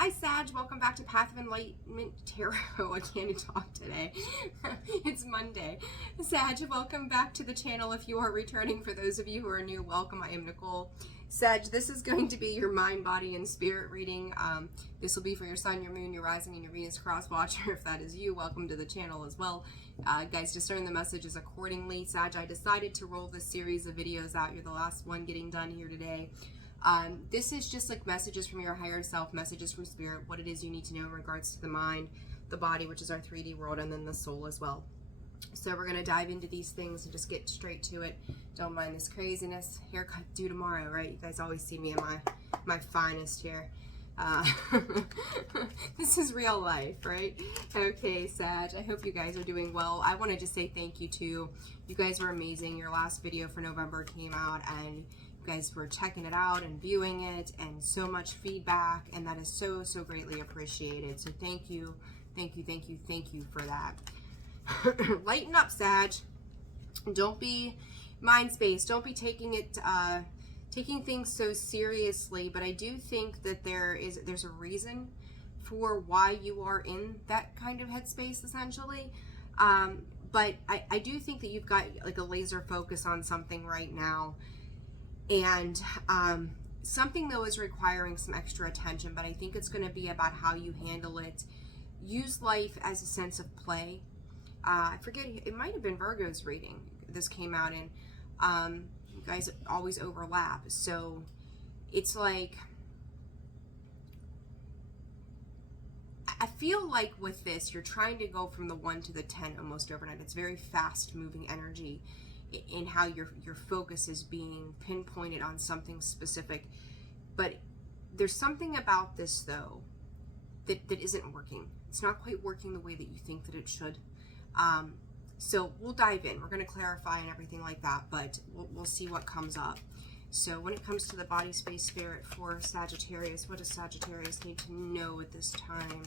Hi Sag, welcome back to Path of Enlightenment Tarot. I can't talk today. It's Monday. Sag, welcome back to the channel. If you are returning, for those of you who are new, welcome. I am Nicole. Sag, this is going to be your mind, body, and spirit reading. This will be for your sun, your moon, your rising, and your Venus cross watcher. If that is you, welcome to the channel as well. Guys, discern the messages accordingly. Sag, I decided to roll this series of videos out. You're the last one getting done here today. This is just like messages from your higher self, messages from spirit, what it is you need to know in regards to the mind, the body, which is our 3D world, and then the soul as well. So we're going to dive into these things and just get straight to it. Don't mind this craziness. Haircut due tomorrow, right? You guys always see me in my finest here. This is real life, right? Okay, Sag, I hope you guys are doing well. I want to just say thank you to you guys were amazing. Your last video for November came out and you guys were checking it out and viewing it, and so much feedback, and that is so greatly appreciated. So thank you for that. Lighten up, Sag. Don't be mind space. Don't be taking things so seriously, but I do think that there's a reason for why you are in that kind of headspace, essentially. But I do think that you've got like a laser focus on something right now, and something though is requiring some extra attention, but I think it's going to be about how you handle it. Use life as a sense of play. I forget, it might have been Virgo's reading this came out in. You guys always overlap, so it's like, I feel like with this you're trying to go from the 1 to the 10 almost overnight. It's very fast moving energy in how your focus is being pinpointed on something specific. But there's something about this though that isn't working. It's not quite working the way that you think that it should. So we'll dive in. We're going to clarify and everything like that, but we'll see what comes up. So when it comes to the body, space, spirit for Sagittarius, what does Sagittarius need to know at this time?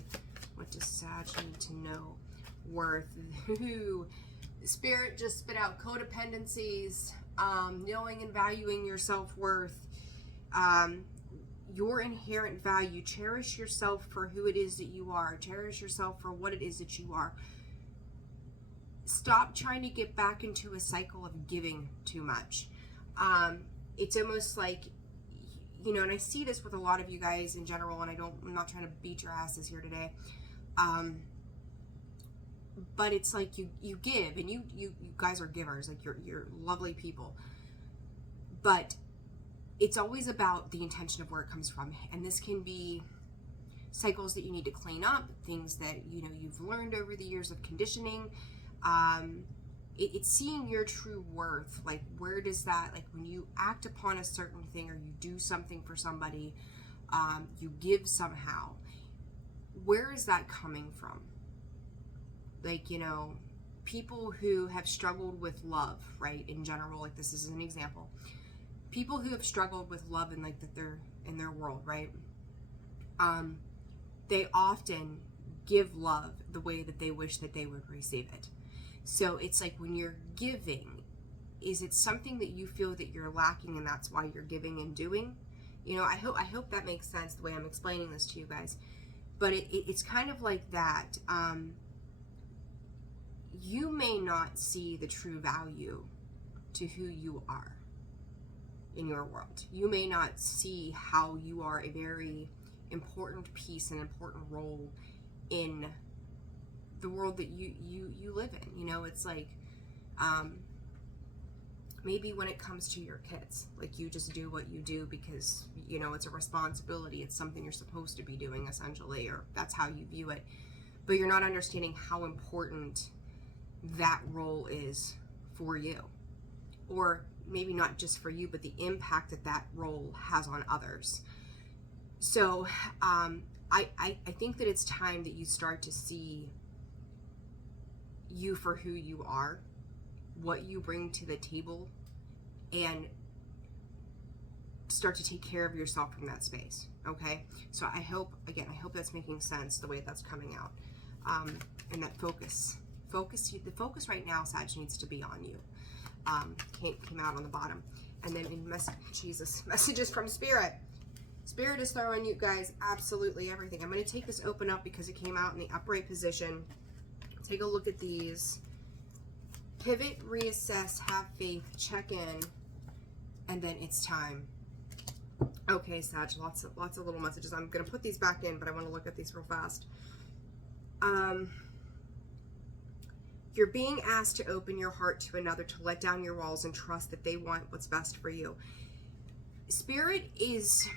What does Sag need to know? Worth. Spirit just spit out codependencies, knowing and valuing your self-worth, your inherent value. Cherish yourself for who it is that you are. Cherish yourself for what it is that you are. Stop trying to get back into a cycle of giving too much. It's almost like, you know, and I see this with a lot of you guys in general, and I'm not trying to beat your asses here today. But it's like you give, and you guys are givers, like you're lovely people. But it's always about the intention of where it comes from. And this can be cycles that you need to clean up, things that, you know, you've learned over the years of conditioning. It's seeing your true worth. Like, where does that, like when you act upon a certain thing or you do something for somebody, you give somehow, where is that coming from? Like, you know, people who have struggled with love, right, in general, like this is an example. People who have struggled with love and like that they're in their world, right? They often give love the way that they wish that they would receive it. So it's like when you're giving, is it something that you feel that you're lacking and that's why you're giving and doing? You know, I hope that makes sense the way I'm explaining this to you guys. But it's kind of like that. You may not see the true value to who you are in your world. You may not see how you are a very important piece, an important role in the world that you live in. You know, it's like, maybe when it comes to your kids, like you just do what you do because, you know, it's a responsibility. It's something you're supposed to be doing, essentially, or that's how you view it. But you're not understanding how important that role is for you, or maybe not just for you, but the impact that that role has on others. So I think that it's time that you start to see you for who you are, what you bring to the table, and start to take care of yourself from that space. Okay, so I hope that's making sense the way that's coming out. And that the focus right now, Sag, needs to be on you. Came out on the bottom. And then in messages from spirit, Spirit is throwing you guys absolutely everything. I'm going to take this open up because it came out in the upright position. Take a look at these. Pivot, reassess, have faith, check in, and then it's time. Okay, Sag, lots of little messages. I'm going to put these back in, but I want to look at these real fast. You're being asked to open your heart to another, to let down your walls and trust that they want what's best for you. Spirit is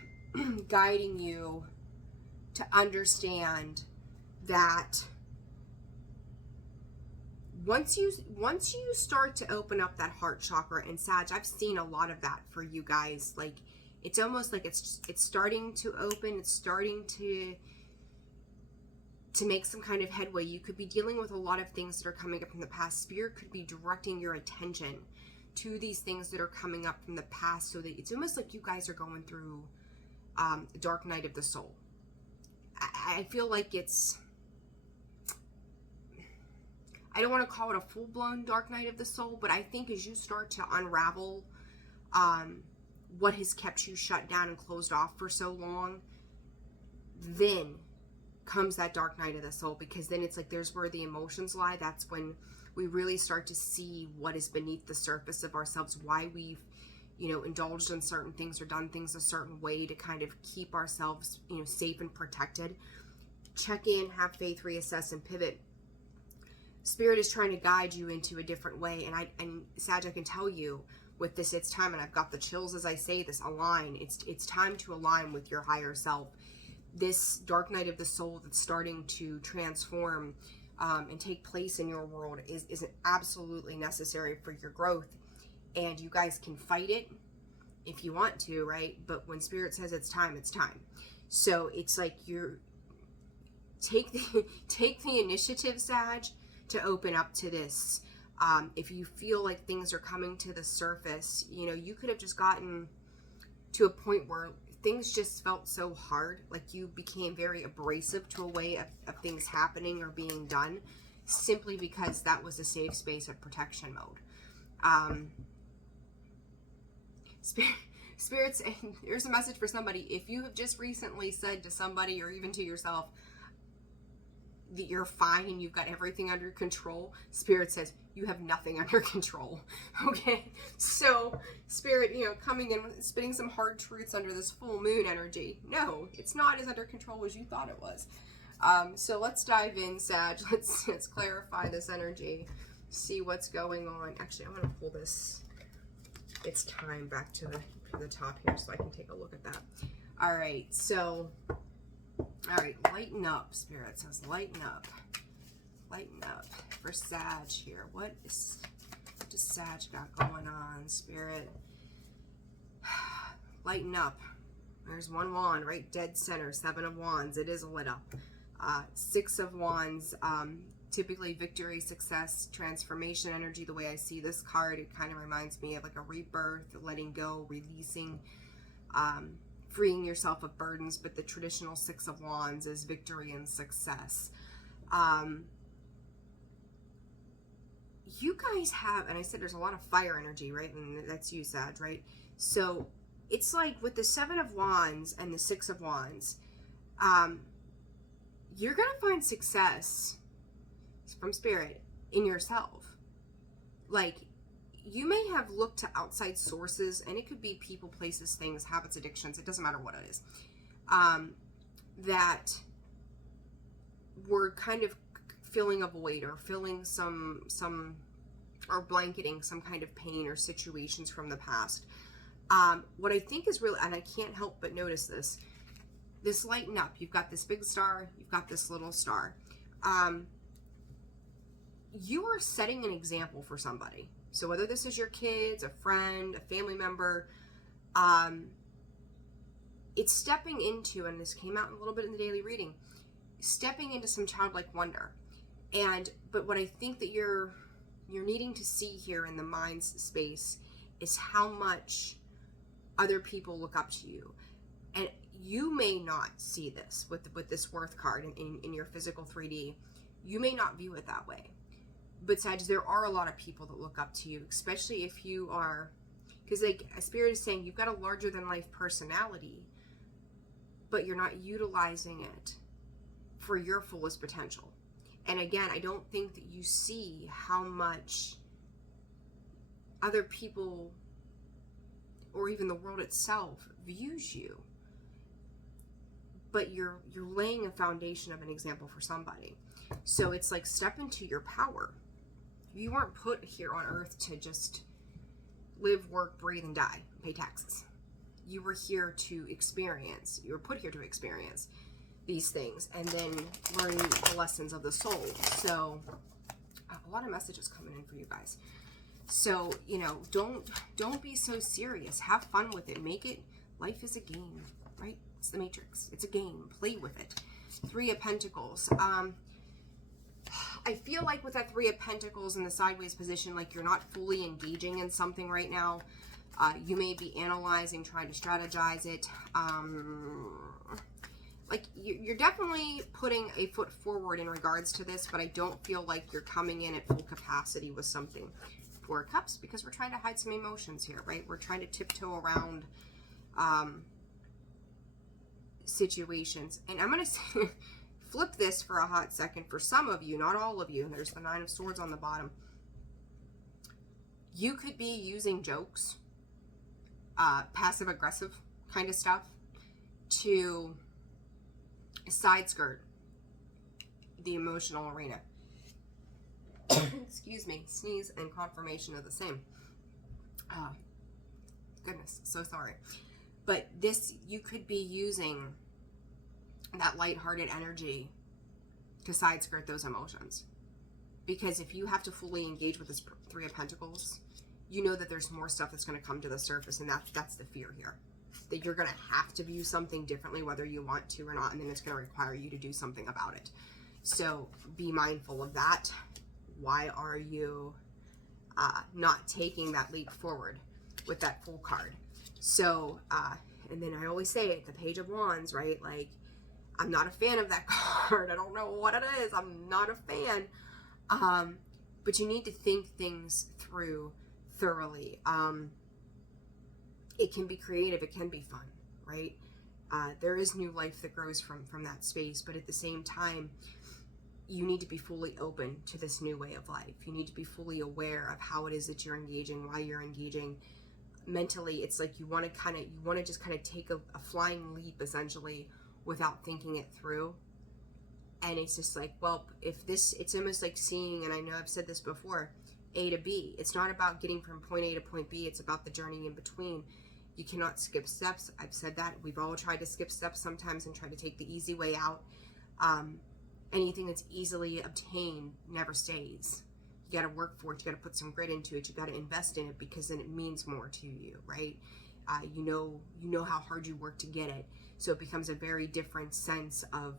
guiding you to understand that once you start to open up that heart chakra, and Sag, I've seen a lot of that for you guys. Like, it's almost like it's starting to open. It's starting to make some kind of headway. You could be dealing with a lot of things that are coming up from the past. Spirit could be directing your attention to these things that are coming up from the past, so that it's almost like you guys are going through the dark night of the soul. I feel like it's, I don't want to call it a full-blown dark night of the soul, but I think as you start to unravel what has kept you shut down and closed off for so long, then comes that dark night of the soul, because then it's like there's where the emotions lie. That's when we really start to see what is beneath the surface of ourselves, why we've, you know, indulged in certain things or done things a certain way to kind of keep ourselves, you know, safe and protected. Check in, have faith, reassess, and pivot. Spirit is trying to guide you into a different way. And Sag, I can tell you with this, it's time, and I've got the chills as I say this, align. It's time to align with your higher self. This dark night of the soul that's starting to transform and take place in your world is absolutely necessary for your growth. And you guys can fight it if you want to, right? But when Spirit says it's time, it's time. So it's like you're take the initiative, Sag, to open up to this. If you feel like things are coming to the surface, you know, you could have just gotten to a point where things just felt so hard, like you became very abrasive to a way of things happening or being done, simply because that was a safe space of protection mode. Spirits, here's a message for somebody. If you have just recently said to somebody or even to yourself that you're fine and you've got everything under control, Spirit says you have nothing under control. Okay, so Spirit, you know, coming in, spitting some hard truths under this full moon energy. No, it's not as under control as you thought it was. So let's dive in, Sag. Let's clarify this energy, see what's going on. Actually, I want to pull this, it's time, back to the top here so I can take a look at that. All right, so, all right, lighten up, Spirit says, lighten up. Lighten up for Sag here. What does Sag got going on, Spirit? Lighten up. There's one wand right dead center, 7 of Wands. It is lit up. 6 of Wands, typically victory, success, transformation energy. The way I see this card, it kind of reminds me of like a rebirth, letting go, releasing, freeing yourself of burdens. But the traditional 6 of Wands is victory and success. You guys have, and I said there's a lot of fire energy, right? And that's you, Sag, right? So it's like with the 7 of Wands and the 6 of Wands, you're going to find success from Spirit in yourself. Like, you may have looked to outside sources, and it could be people, places, things, habits, addictions, it doesn't matter what it is, that were kind of filling a void or filling some or blanketing some kind of pain or situations from the past. What I think is really, and I can't help but notice this lighten up. You've got this big star, you've got this little star. You are setting an example for somebody. So whether this is your kids, a friend, a family member, it's stepping into, and this came out a little bit in the daily reading, stepping into some childlike wonder. But what I think that you're needing to see here in the mind's space is how much other people look up to you. And you may not see this with this worth card in your physical 3D. You may not view it that way. But Sag, there are a lot of people that look up to you, especially if you are, because like a Spirit is saying, you've got a larger than life personality, but you're not utilizing it for your fullest potential. And again, I don't think that you see how much other people or even the world itself views you. But you're laying a foundation of an example for somebody. So it's like, step into your power. You weren't put here on earth to just live, work, breathe, and die, pay taxes. You were here to experience. You were put here to experience these things and then learn the lessons of the soul. So a lot of messages coming in for you guys. So, you know, don't be so serious. Have fun with it. Make it, life is a game, right? It's the Matrix. It's a game. Play with it. Three of Pentacles. I feel like with that Three of Pentacles in the sideways position, like you're not fully engaging in something right now. You may be analyzing, trying to strategize it. Like you're definitely putting a foot forward in regards to this, but I don't feel like you're coming in at full capacity with something. Four of Cups, because we're trying to hide some emotions here, right? We're trying to tiptoe around situations. And I'm going to flip this for a hot second for some of you, not all of you. There's the Nine of Swords on the bottom. You could be using jokes, passive-aggressive kind of stuff to side skirt the emotional arena. Excuse me, sneeze and confirmation of the same. Goodness, so sorry. But this, you could be using that lighthearted energy to side skirt those emotions. Because if you have to fully engage with this Three of Pentacles, you know that there's more stuff that's going to come to the surface, and that's the fear here. That you're going to have to view something differently whether you want to or not, and then it's going to require you to do something about it. So be mindful of that. Why are you not taking that leap forward with that Fool card? So, and then I always say it, the Page of Wands, right? Like, I'm not a fan of that card. I don't know what it is. I'm not a fan. But you need to think things through thoroughly. It can be creative. It can be fun, right? There is new life that grows from that space. But at the same time, you need to be fully open to this new way of life. You need to be fully aware of how it is that you're engaging, why you're engaging. Mentally, it's like you want to just kind of take a flying leap, essentially, without thinking it through. And it's just like, well, it's almost like seeing, and I know I've said this before, A to B. It's not about getting from point A to point B. It's about the journey in between. You cannot skip steps. I've said that. We've all tried to skip steps sometimes and try to take the easy way out. Anything that's easily obtained never stays. You got to work for it. You got to put some grit into it. You got to invest in it, because then it means more to you, right? You know how hard you work to get it. So it becomes a very different sense of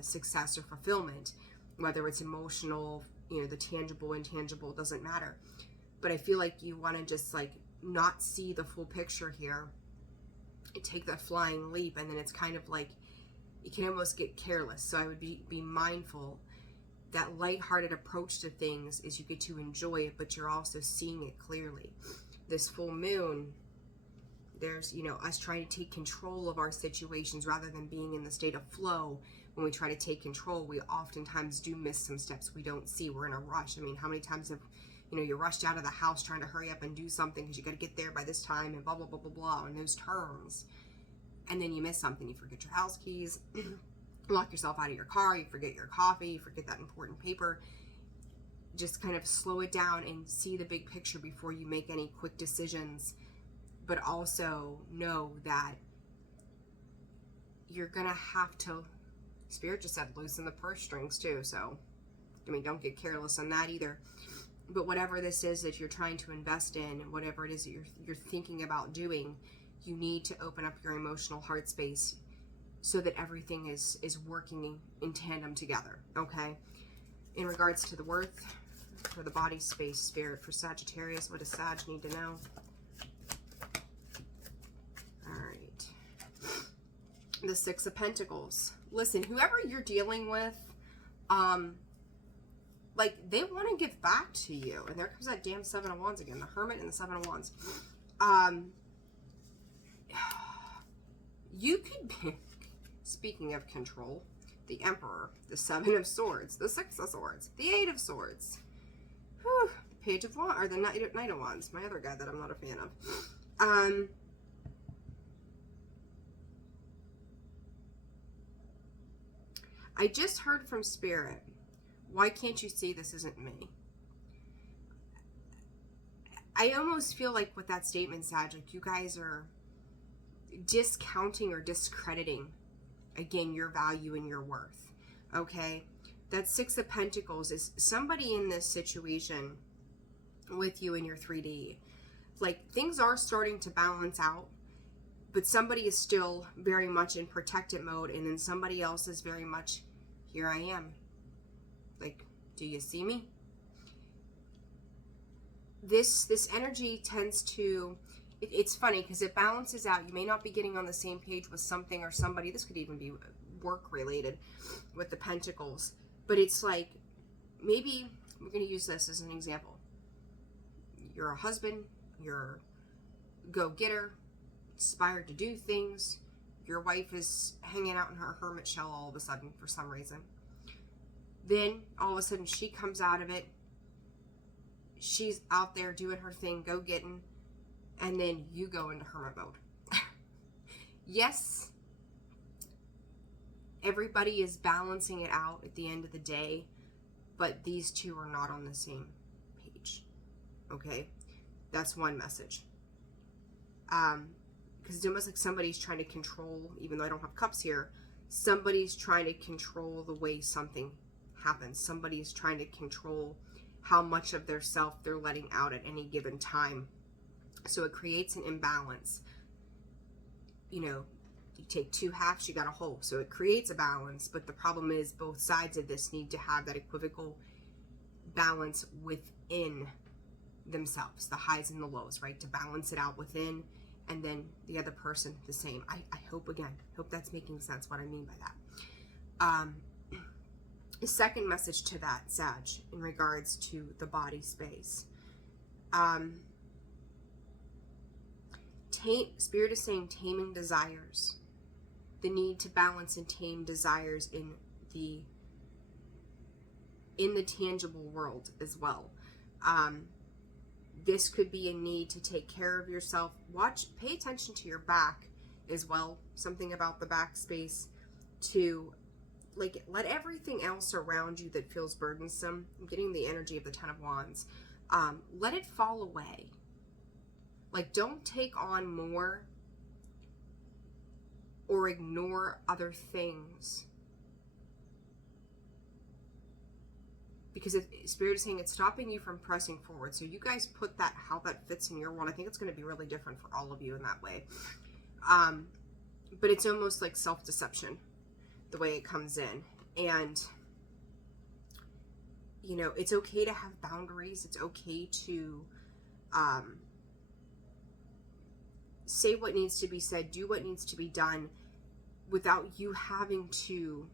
success or fulfillment, whether it's emotional, the tangible, intangible, doesn't matter. But I feel like you want to just like not see the full picture here, take that flying leap, and then it's kind of like you can almost get careless. So I would be mindful. That lighthearted approach to things is you get to enjoy it, but you're also seeing it clearly. This full moon, there's, us trying to take control of our situations rather than being in the state of flow. When we try to take control, we oftentimes do miss some steps we don't see. We're in a rush. I mean, how many times have, you're rushed out of the house trying to hurry up and do something because you got to get there by this time and blah, blah, blah, blah, blah, on those terms. And then you miss something. You forget your house keys. Lock yourself out of your car, you forget your coffee, you forget that important paper. Just kind of slow it down and see the big picture before you make any quick decisions. But also know that you're gonna have to, Spirit just said loosen the purse strings too, so don't get careless on that either. But whatever this is that you're trying to invest in, whatever it is that you're thinking about doing, you need to open up your emotional heart space so that everything is working in tandem together, okay? In regards to the worth for the body space, Spirit, for Sagittarius, what does Sag need to know? All right. The Six of Pentacles. Listen, whoever you're dealing with, like, they want to give back to you. And there comes that damn Seven of Wands again, the Hermit and the Seven of Wands. You could be... Speaking of control, the Emperor, the Seven of Swords, the Six of Swords, the Eight of Swords, whew, the Page of Wands, or the Knight of Wands, my other guy that I'm not a fan of. I just heard from Spirit. Why can't you see this isn't me? I almost feel like with that statement, Sag, like you guys are discounting or discrediting, again, your value and your worth, okay? That Six of Pentacles is somebody in this situation with you in your 3D. Like, things are starting to balance out, but somebody is still very much in protected mode, and then somebody else is very much, here I am. Like, do you see me? This energy tends to, it's funny because it balances out. You may not be getting on the same page with something or somebody. This could even be work related with the Pentacles. But it's like, maybe, we're going to use this as an example. You're a husband, you're a go-getter, inspired to do things. Your wife is hanging out in her hermit shell all of a sudden for some reason. Then all of a sudden she comes out of it. She's out there doing her thing, go-getting, and then you go into hermit mode. Yes, everybody is balancing it out at the end of the day, but these two are not on the same page. Okay, that's one message. Because it's almost like somebody's trying to control, even though I don't have cups here, somebody's trying to control the way something happens. Somebody's trying to control how much of their self they're letting out at any given time. So it creates an imbalance. You know, you take two halves, you got a whole. So it creates a balance, but the problem is both sides of this need to have that equivocal balance within themselves, the highs and the lows, right? To balance it out within, and then the other person the same. I hope, again, hope that's making sense what I mean by that. The second message to that, Sag, in regards to the body space. Spirit is saying taming desires. The need to balance and tame desires in the tangible world as well. This could be a need to take care of yourself. Pay attention to your back as well. Something about the back space to, like, let everything else around you that feels burdensome. I'm getting the energy of the Ten of Wands. Let it fall away. Like, don't take on more or ignore other things. Because Spirit is saying it's stopping you from pressing forward. So you guys put that, how that fits in your one. I think it's going to be really different for all of you in that way. But it's almost like self-deception, the way it comes in. And, you know, it's okay to have boundaries. It's okay to say what needs to be said, do what needs to be done without you having to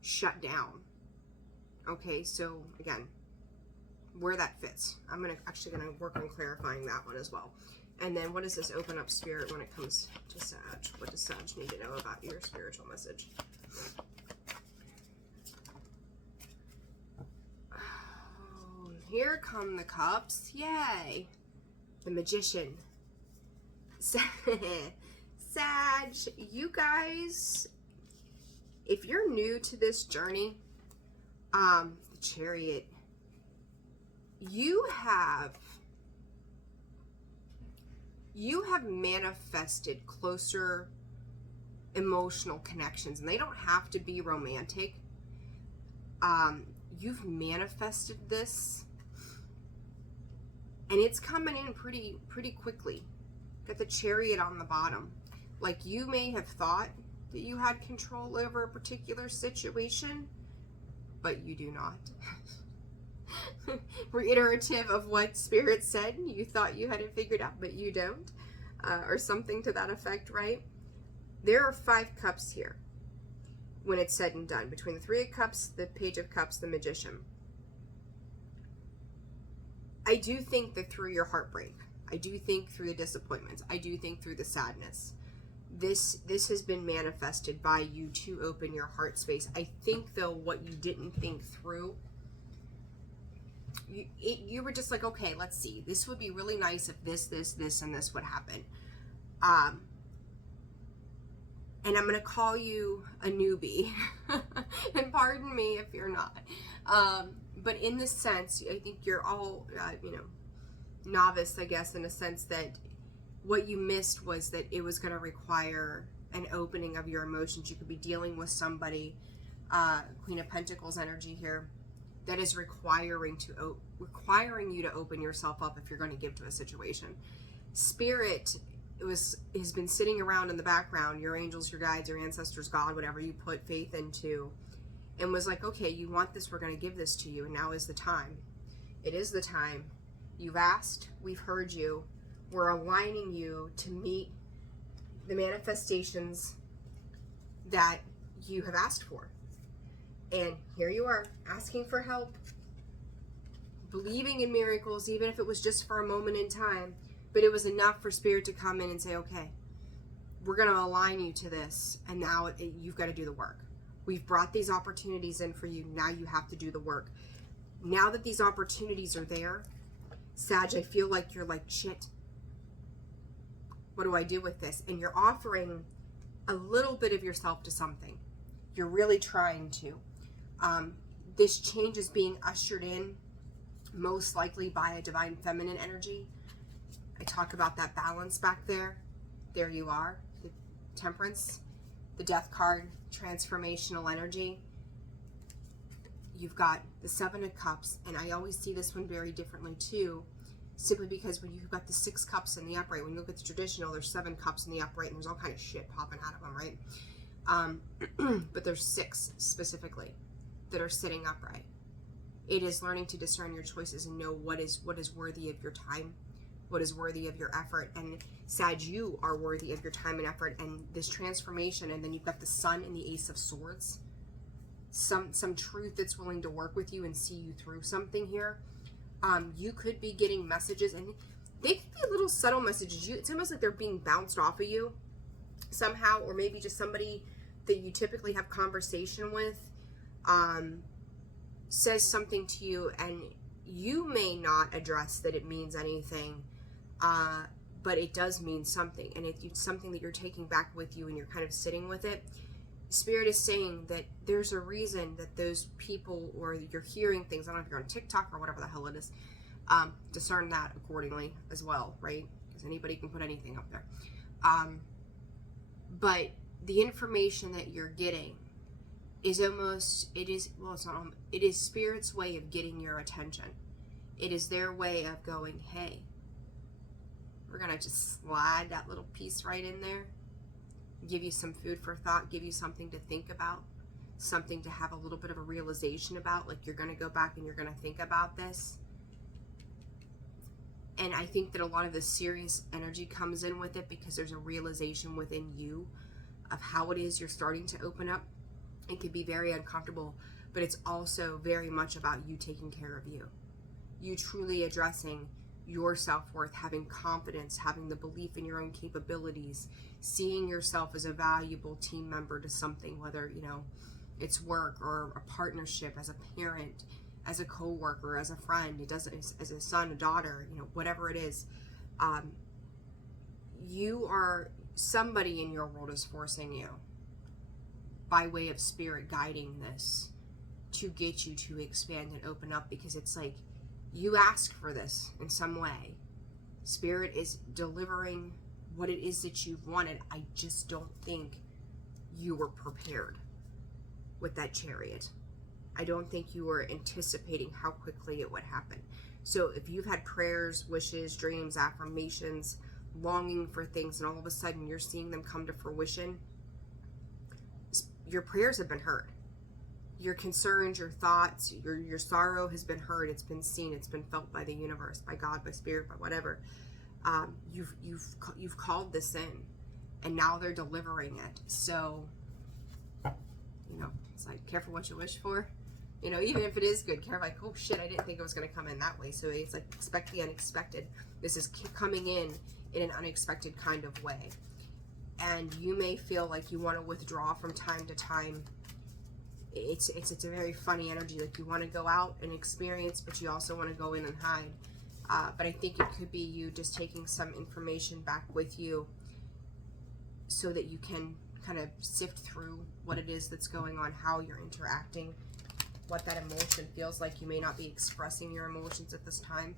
shut down. Okay, so again, where that fits. I'm actually gonna work on clarifying that one as well. And then what does this open up, Spirit, when it comes to Sag? What does Sag need to know about your spiritual message? Oh, here come the cups. Yay. The Magician. Sag, you guys, if you're new to this journey, the Chariot, you have manifested closer emotional connections, and they don't have to be romantic. You've manifested this, and it's coming in pretty quickly. Got the Chariot on the bottom. Like, you may have thought that you had control over a particular situation, but you do not. Reiterative of what Spirit said, you thought you had it figured out, but you don't, or something to that effect, right? There are 5 cups here when it's said and done, between the 3 of Cups, the Page of Cups, the Magician. I do think that through your heartbreak, I do think through the disappointments, I do think through the sadness, this has been manifested by you to open your heart space. I think, though, what you didn't think through, you were just like, okay, let's see. This would be really nice if this, and this would happen. And I'm going to call you a newbie. And pardon me if you're not. But in this sense, I think you're all, novice, I guess, in a sense that what you missed was that it was going to require an opening of your emotions. You could be dealing with somebody, Queen of Pentacles energy here, that is requiring you to open yourself up if you're going to give to a situation. Spirit has been sitting around in the background, your angels, your guides, your ancestors, God, whatever you put faith into, and was like, okay, you want this, we're going to give this to you, and now is the time. It is the time. You've asked, we've heard you. We're aligning you to meet the manifestations that you have asked for. And here you are, asking for help, believing in miracles, even if it was just for a moment in time. But it was enough for Spirit to come in and say, okay, we're going to align you to this, and now you've got to do the work. We've brought these opportunities in for you. Now you have to do the work. Now that these opportunities are there, Sag, I feel like you're like, shit, what do I do with this? And you're offering a little bit of yourself to something. You're really trying to. This change is being ushered in most likely by a divine feminine energy. I talk about that balance back there. There you are, the Temperance, the Death card, transformational energy. You've got the Seven of Cups, and I always see this one very differently too, simply because when you've got the 6 cups in the upright, when you look at the traditional, there's 7 cups in the upright, and there's all kind of shit popping out of them, right? But there's 6 specifically that are sitting upright. It is learning to discern your choices and know what is worthy of your time, what is worthy of your effort. And Sag, you are worthy of your time and effort, and this transformation. And then you've got the Sun and the Ace of Swords, some truth that's willing to work with you and see you through something here. You could be getting messages, and they could be little subtle messages. It's almost like they're being bounced off of you somehow, or maybe just somebody that you typically have conversation with says something to you, and you may not address that it means anything, but it does mean something, and it's something that you're taking back with you, and you're kind of sitting with it. Spirit is saying that there's a reason that those people, or you're hearing things, I don't know if you're on TikTok or whatever the hell it is, discern that accordingly as well, right? Because anybody can put anything up there. But the information that you're getting is it is Spirit's way of getting your attention. It is their way of going, hey, we're going to just slide that little piece right in there, give you some food for thought, give you something to think about, something to have a little bit of a realization about, like you're going to go back and you're going to think about this. And I think that a lot of the serious energy comes in with it because there's a realization within you of how it is you're starting to open up. It can be very uncomfortable, but it's also very much about you taking care of you. You truly addressing your self-worth, having confidence, having the belief in your own capabilities, seeing yourself as a valuable team member to something, whether, it's work or a partnership, as a parent, as a co-worker, as a friend, it doesn't, as a son, a daughter, whatever it is. You are, somebody in your world is forcing you, by way of Spirit guiding this, to get you to expand and open up, because it's like you ask for this in some way. Spirit is delivering what it is that you've wanted. I just don't think you were prepared with that Chariot. I don't think you were anticipating how quickly it would happen. So if you've had prayers, wishes, dreams, affirmations, longing for things, and all of a sudden you're seeing them come to fruition, your prayers have been heard. Your concerns, your thoughts, your sorrow has been heard. It's been seen. It's been felt by the universe, by God, by Spirit, by whatever. You've called this in, and now they're delivering it. So, it's like, careful what you wish for. Even if it is good, careful, like, oh shit, I didn't think it was going to come in that way. So it's like, expect the unexpected. This is coming in an unexpected kind of way. and you may feel like you want to withdraw from time to time. It's a very funny energy, like you want to go out and experience, but you also want to go in and hide. But I think it could be you just taking some information back with you so that you can kind of sift through what it is that's going on, how you're interacting, what that emotion feels like. You may not be expressing your emotions at this time.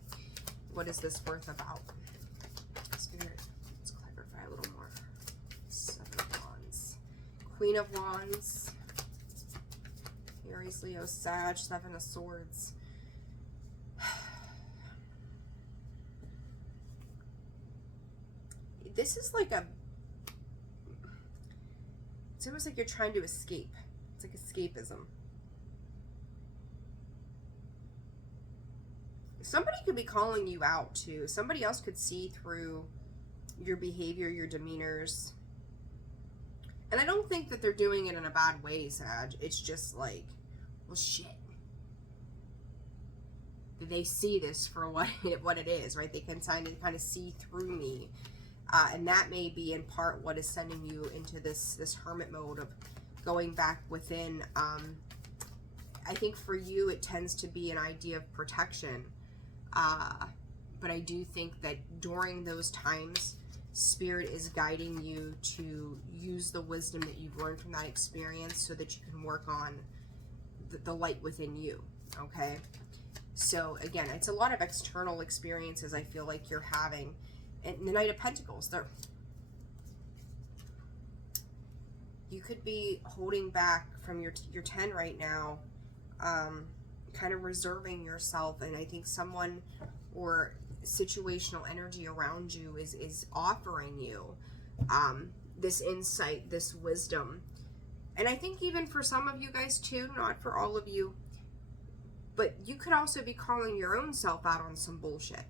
What is this worth about? Spirit, let's clarify a little more. Seven of Wands. Queen of Wands. Aries, Leo, Sag, Seven of Swords. This is like it's almost like you're trying to escape. It's like escapism. Somebody could be calling you out too. Somebody else could see through your behavior, your demeanors. And I don't think that they're doing it in a bad way, Sag. It's just like, well, shit. They see this for what it is, right? They can kind of see through me. And that may be in part what is sending you into this hermit mode of going back within. I think for you, it tends to be an idea of protection. But I do think that during those times, Spirit is guiding you to use the wisdom that you've learned from that experience so that you can work on the light within you, okay? So again, it's a lot of external experiences I feel like you're having. And the Knight of Pentacles, you could be holding back from your 10 right now, kind of reserving yourself, and I think someone or situational energy around you is offering you this insight, this wisdom. And I think even for some of you guys too, not for all of you, but you could also be calling your own self out on some bullshit.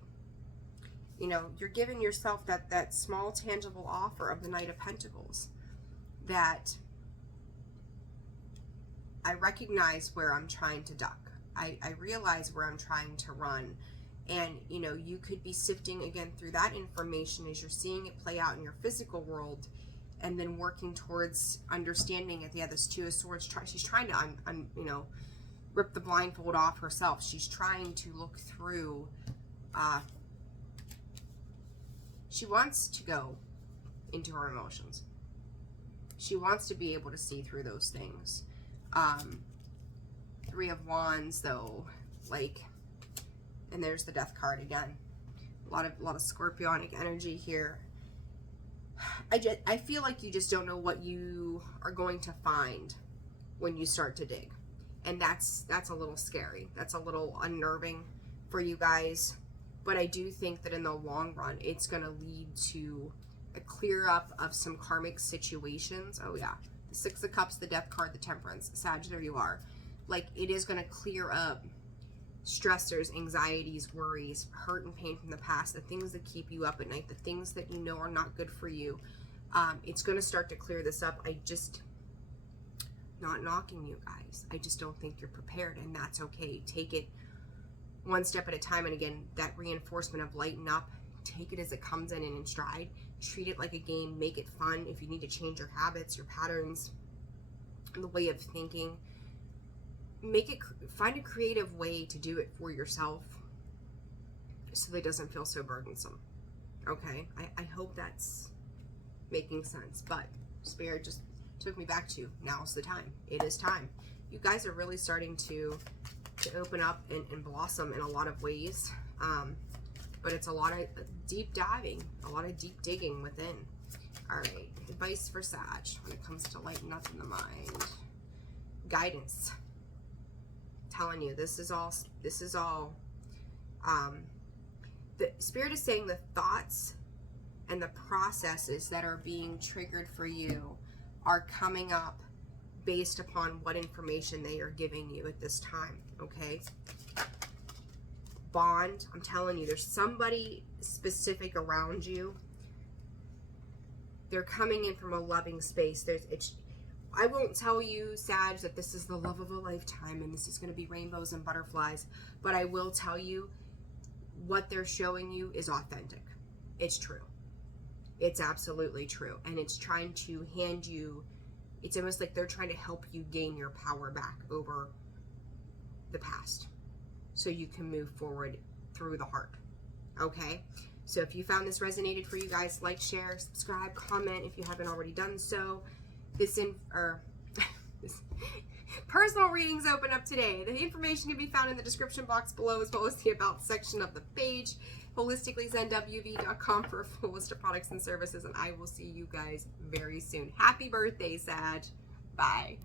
You know, you're giving yourself that small tangible offer of the Knight of Pentacles, that I recognize where I'm trying to duck. I realize where I'm trying to run. And, you know, you could be sifting again through that information as you're seeing it play out in your physical world, and then working towards understanding it. Yeah, this Two of Swords, she's trying to, you know, rip the blindfold off herself. She's trying to look through, she wants to go into her emotions. She wants to be able to see through those things. Three of Wands, though, like, and there's the Death card again. A lot of Scorpionic energy here. I feel like you just don't know what you are going to find when you start to dig, and that's a little scary. That's a little unnerving for you guys. But I do think that in the long run, it's going to lead to a clear up of some karmic situations. Oh yeah, the Six of Cups, the Death card, the Temperance. Sag, there you are. Like, it is going to clear up stressors, anxieties, worries, hurt and pain from the past, the things that keep you up at night, the things that you know are not good for you. It's going to start to clear this up. I just, not knocking you guys, I just don't think you're prepared, and that's okay. Take it one step at a time. And again, that reinforcement of lighten up, take it as it comes in stride. Treat it like a game, make it fun. If you need to change your habits, your patterns, the way of thinking, find a creative way to do it for yourself so that it doesn't feel so burdensome. Okay, I hope that's making sense. But Spirit just took me back to, now's the time. It is time. You guys are really starting to open up and blossom in a lot of ways, but it's a lot of deep diving, a lot of deep digging within. All right, advice for Sag when it comes to lighten up in the mind. Guidance. Telling you, this is all the Spirit is saying the thoughts and the processes that are being triggered for you are coming up based upon what information they are giving you at this time. Okay, bond. I'm telling you, there's somebody specific around you. They're coming in from a loving space. I won't tell you, Sag, that this is the love of a lifetime and this is going to be rainbows and butterflies, but I will tell you what they're showing you is authentic. It's true. It's absolutely true. And it's trying to hand you, it's almost like they're trying to help you gain your power back over the past so you can move forward through the heart. Okay? So if you found this resonated for you guys, like, share, subscribe, comment if you haven't already done so. This personal readings open up today. The information can be found in the description box below, as well as the About section of the page. holisticallyzenwv.com for a full list of products and services, and I will see you guys very soon. Happy birthday, Sag. Bye.